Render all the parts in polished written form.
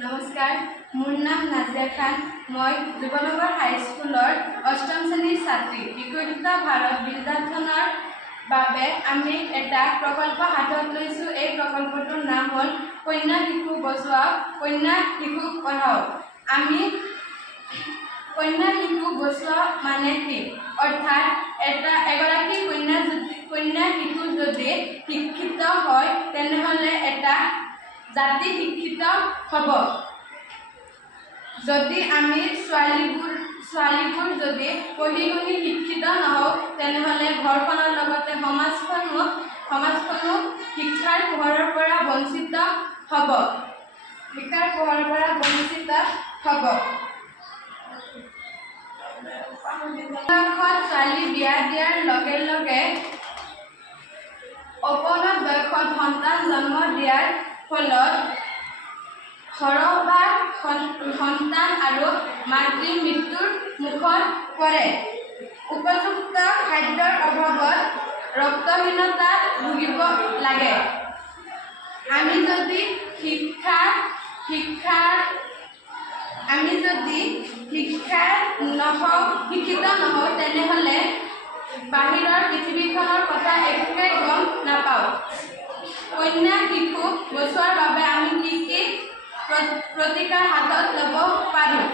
নমস্কাৰ, মোৰ নাম নাজিয়া খান। মই যুৱনগৰ হাইস্কুলৰ ৮ম শ্ৰেণীৰ ছাত্ৰী। বিকশিত ভাৰত বিদ্যাৰ্থনৰ বাবে আমি এটা প্ৰকল্প হাতত লৈছোঁ। এই প্ৰকল্পটোৰ নাম হ'ল কন্যা শিশু বচাওক, কন্যা শিশুক পঢ়াওক। আমি কন্যা শিশু বচোৱা মানে কি? অৰ্থাৎ এগৰাকী কন্যা শিশু যদি শিক্ষিত হয় তেনেহ'লে এটা জাতি শিক্ষিত হ'ব। যদি আমি ছোৱালীবোৰ যদি পঢ়ি শুনি শিক্ষিত নহওঁ তেনেহ'লে ঘৰখনৰ লগতে সমাজখনো শিক্ষাৰ পোহৰৰ পৰা বঞ্চিত হ'ব। ছোৱালী বিয়া দিয়াৰ লগে লগে অপনত বয়সত সন্তান জন্ম দিয়াৰ ফলত সৰহভাগ সন্তান আৰু মাতৃ মৃত্যুৰ মুখত পৰে। উপযুক্ত খাদ্যৰ অভাৱত ৰক্তহীনতাত ভুগিব লাগে। আমি যদি শিক্ষিত নহওঁ তেনেহ'লে বাহিৰৰ পৃথিৱীখনৰ কথা একোৱেই গম নাপাওঁ। কন্যা শিশু বচোৱাৰ বাবে আমি কি প্ৰতিকাৰ হাতত ল'ব পাৰোঁ?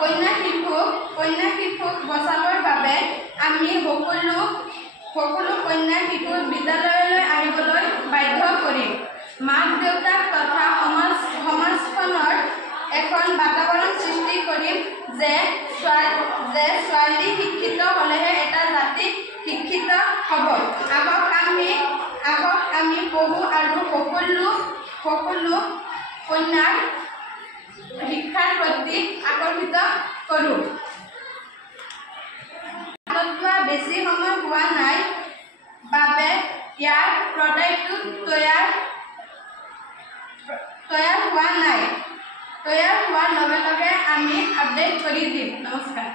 কন্যা শিশুক বচাবৰ বাবে আমি সকলো কন্যা শিশুক বিদ্যালয়লৈ আহিবলৈ বাধ্য কৰিম। মাক দেউতাক তথা সমাজখনৰ এখন বাতাবৰণ সৃষ্টি কৰিম যে ছোৱালী শিক্ষিত হ'লেহে এটা জাতি শিক্ষিত হ'ব। আহক আমি পঢ়ো আৰু সকলো কন্যাক শিক্ষাৰ প্ৰতি আকৰ্ষিত কৰোঁ। হাতত লোৱা বেছি সময় হোৱা নাই বাবে ইয়াৰ প্ৰডাক্টটো তৈয়াৰ হোৱা নাই। তৈয়াৰ হোৱাৰ লগে লগে আমি আপডেট কৰি দিম। নমস্কাৰ।